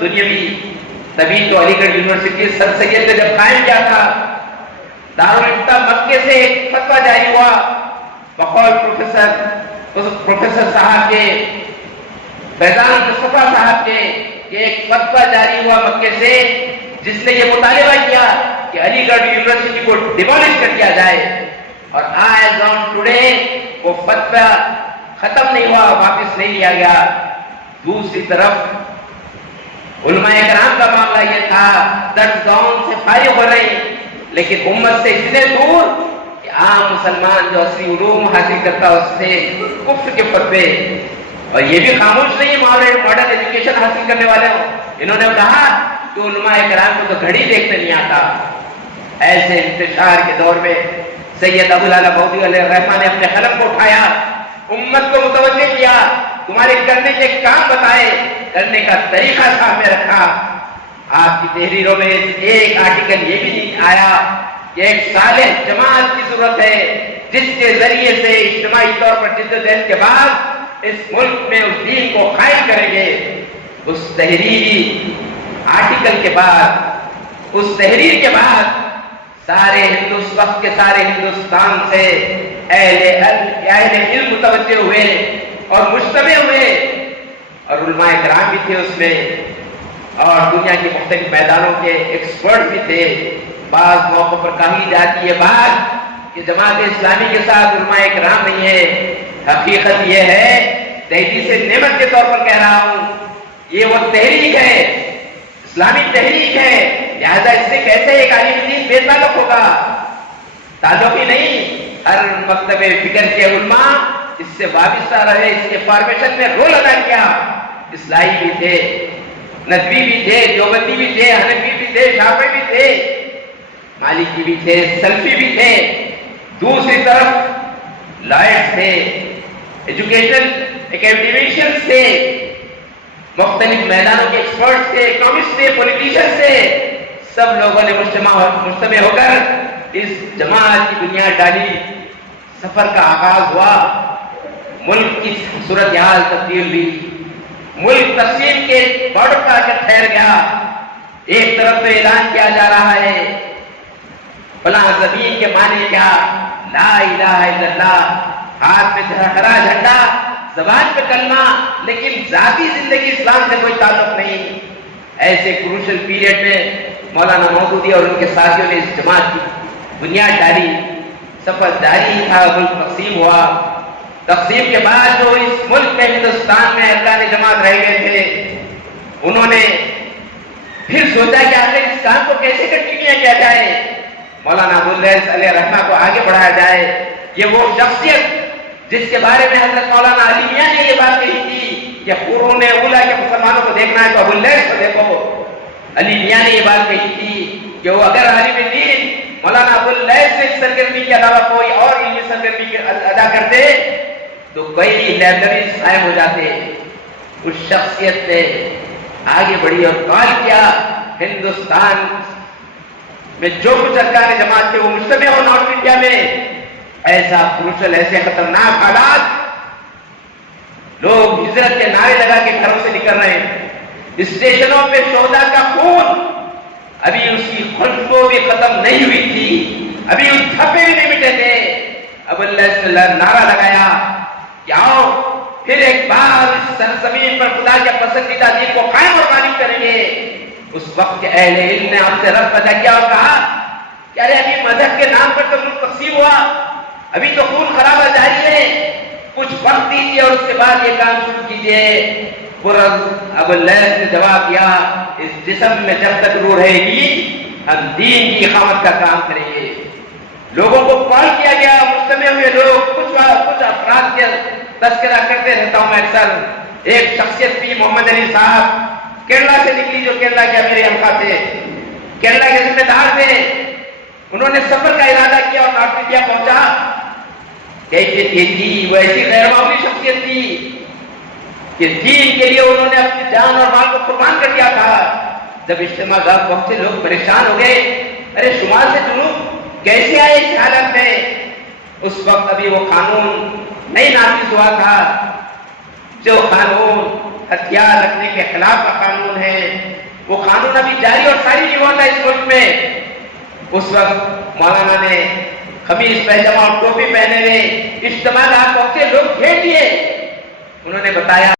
دنیاوی. تبھی تو علی گڑھ یونیورسٹی سر سید نے جب قائم کیا تھا، دارالفتہ مکے سے ایک فتویٰ جاری ہوا بقول پروفیسر صاحب کے، فیضان مصطفیٰ صاحب کے، کہ ایک فتویٰ جاری ہوا مکے سے جس نے یہ مطالبہ کیا کہ علی گڑھ یونیورسٹی کو ڈیمولش کر دیا جائے. اور ایز آن ٹوڈے وہ فتویٰ ختم نہیں ہوا، واپس نہیں لیا گیا. دوسری طرف علماء کرام کا معاملہ یہ تھا، درس گاہوں سے فارغ ہو رہے ہیں لیکن امت سے اتنے دور کہ عام مسلمان جو اصلی علوم حاصل کرتا اس سے کفر کے فتوے. اور یہ بھی خاموش نہیں ماڈرن ایجوکیشن حاصل کرنے والے ہوں، انہوں نے کہا کہ علماء کرام کو تو گھڑی دیکھنے نہیں آتا. ایسے انتشار کے دور میں سید ابو العلا مودودی علیہ الرحمہ نے اپنے قلم کو اٹھایا، امت کو متوجہ کیا، تمہارے کرنے کے کام بتائے، کرنے کا طریقہ سامنے رکھا. آپ کی تحریروں میں ایک آرٹیکل یہ بھی نہیں آیا کہ ایک صالح جماعت کی ضرورت ہے جس کے ذریعے سے اجتماعی طور پر جدوجہد کے بعد اس ملک میں اس دین کو قائم کریں گے. اس تحریری آرٹیکل کے بعد، اس تحریر کے بعد سارے وقت کے سارے ہندوستان سے اہل علم متوجہ ہوئے اور مجتمع ہوئے، اور علماء کرام بھی تھے اس میں، اور دنیا کے مختلف میدانوں کے ایکسپرٹ بھی تھے. بعض موقع پر کہی جاتی ہے بات کہ جماعت اسلامی کے ساتھ علماء کرام نہیں ہے. حقیقت یہ ہے، تحریک سے نعمت کے طور پر کہہ رہا ہوں، یہ وہ تحریک ہے، اسلامی تحریک ہے، لہذا اس سے کیسے ایک عالم دین بے تعلق ہوگا؟ تعلق ہی نہیں، ہر مکتب فکر کے علماء اس سے وابستہ رہے، اس کے فارمیشن میں رول ادا کیا. اصلاحی بھی تھے، ندوی بھی تھے، دیوبندی بھی تھے، حنفی بھی تھے، شافعی بھی تھے، مالکی بھی تھے، سلفی بھی تھے. دوسری طرف لائرز تھے، ایجوکیشن اکیڈمیشین تھے، مختلف میدانوں کے ایکسپرٹس تھے، اکنامسٹ تھے، پولیٹیشین تھے. سب لوگوں نے مجتمع ہو کر اس جماعت کی بنیاد ڈالی. سفر کا آغاز ہوا، ملک کی صورتحال تبدیل ہوئی، ملک تقسیم کے بارڈر پر آ کر ٹھہر گیا. ایک طرف تو اعلان کیا جا رہا ہے فلاں زمین کے معنی کیا، لا الہ الا اللہ، ہاتھ میں ہرا جھنڈا، زبان پہ کلمہ، لیکن ذاتی زندگی اسلام سے کوئی تعلق نہیں. ایسے کروشل پیریڈ میں مولانا مودودی اور ان کے ساتھیوں نے اس جماعت کی بنیاد ڈالی. سفر جاری تھا، ملک تقسیم ہوا. تقسیم کے بعد جو اس ملک میں ہندوستان میں ارکان جماعت رہ گئے تھے، انہوں نے پھر سوچا کہ آخر اس کام کو کیسے کنٹینیو کیا جائے، مولانا ابو اللیث علیہ الرحمہ کو آگے بڑھایا جائے. یہ وہ شخصیت جس کے بارے میں حضرت مولانا علی میاں نے یہ بات کہی تھی کہ قرون اولیٰ کے مسلمانوں کو دیکھنا ہے تو ابو اللیث کو دیکھو. علی میاں نے یہ بات کہی تھی کہ وہ اگر عالم دین مولانا ابو اللیث سے اس سرگرمی کے علاوہ کوئی اور علمی سرگرمی ادا کرتے تو کئی لائبریریز قائم ہو جاتے. اس شخصیت نے آگے بڑھی اور کال کیا ہندوستان میں جو کچھ ارکان جماعت تھے وہ مجتمع ہو نارتھ انڈیا میں. ایسا کروشل، ایسے خطرناک حالات، لوگ ہجرت کے نعرے لگا کے گھروں سے نکل رہے ہیں. اسٹیشنوں پہ شہداء کا خون، ابھی اس کی خوشبو بھی ختم نہیں ہوئی تھی، ابھی اس تھپے بھی نہیں مٹے تھے. ابو اللیث نے نعرہ لگایا کہ آؤ پھر ایک بار اس سرزمین پر خدا کے پسندیدہ دین کو قائم اور غالب کریں گے. اس وقت کے اہل علم نے آپ سے رد ادا کیا اور کہا کہ ارے ابھی مذہب کے نام پر تو ملک تقسیم ہوا، ابھی تو خون خرابہ جاری ہے، کچھ وقت دیجیے اور اس کے بعد یہ کام شروع کیجیے. ابو اللیث نے جواب دیا، اس جسم میں جب تک روح رہے گی ہم دین کی اقامت کا کام کریں گے. لوگوں کو کال کیا گیا، مجتمع ہوئے لوگ، کچھ افراد کے تذکرہ کرتے رہتا ہوں میں اکثر. ایک شخصیت تھی محمد علی صاحب، کیرلا سے نکلی، جو کیرلا کے امیر حلقہ تھے، کیرلا کے ذمہ دار تھے. انہوں نے سفر کا ارادہ کیا اور نارتھ انڈیا پہنچا. کیفیت یہ تھی، وہ ایسی غیر معمولی شخصیت تھی کہ دین کے لیے انہوں نے اپنی جان اور مال کو قربان کر دیا تھا. جب اجتماع گاہ پہنچے لوگ پریشان ہو گئے، ارے شمال سے جنوب کیسے آئے اس حالت میں. اس وقت ابھی وہ قانون نہیں نافذ ہوا تھا، جو قانون ہتھیار رکھنے کے خلاف کا قانون ہے، وہ قانون ابھی جاری اور ساری نہیں ہوا تھا اس ملک میں، اس وقت مولانا نے قمیص پیجامہ اور ٹوپی پہنے ہوئے اجتماعات وقت لوگ گھیر دیے، انہوں نے بتایا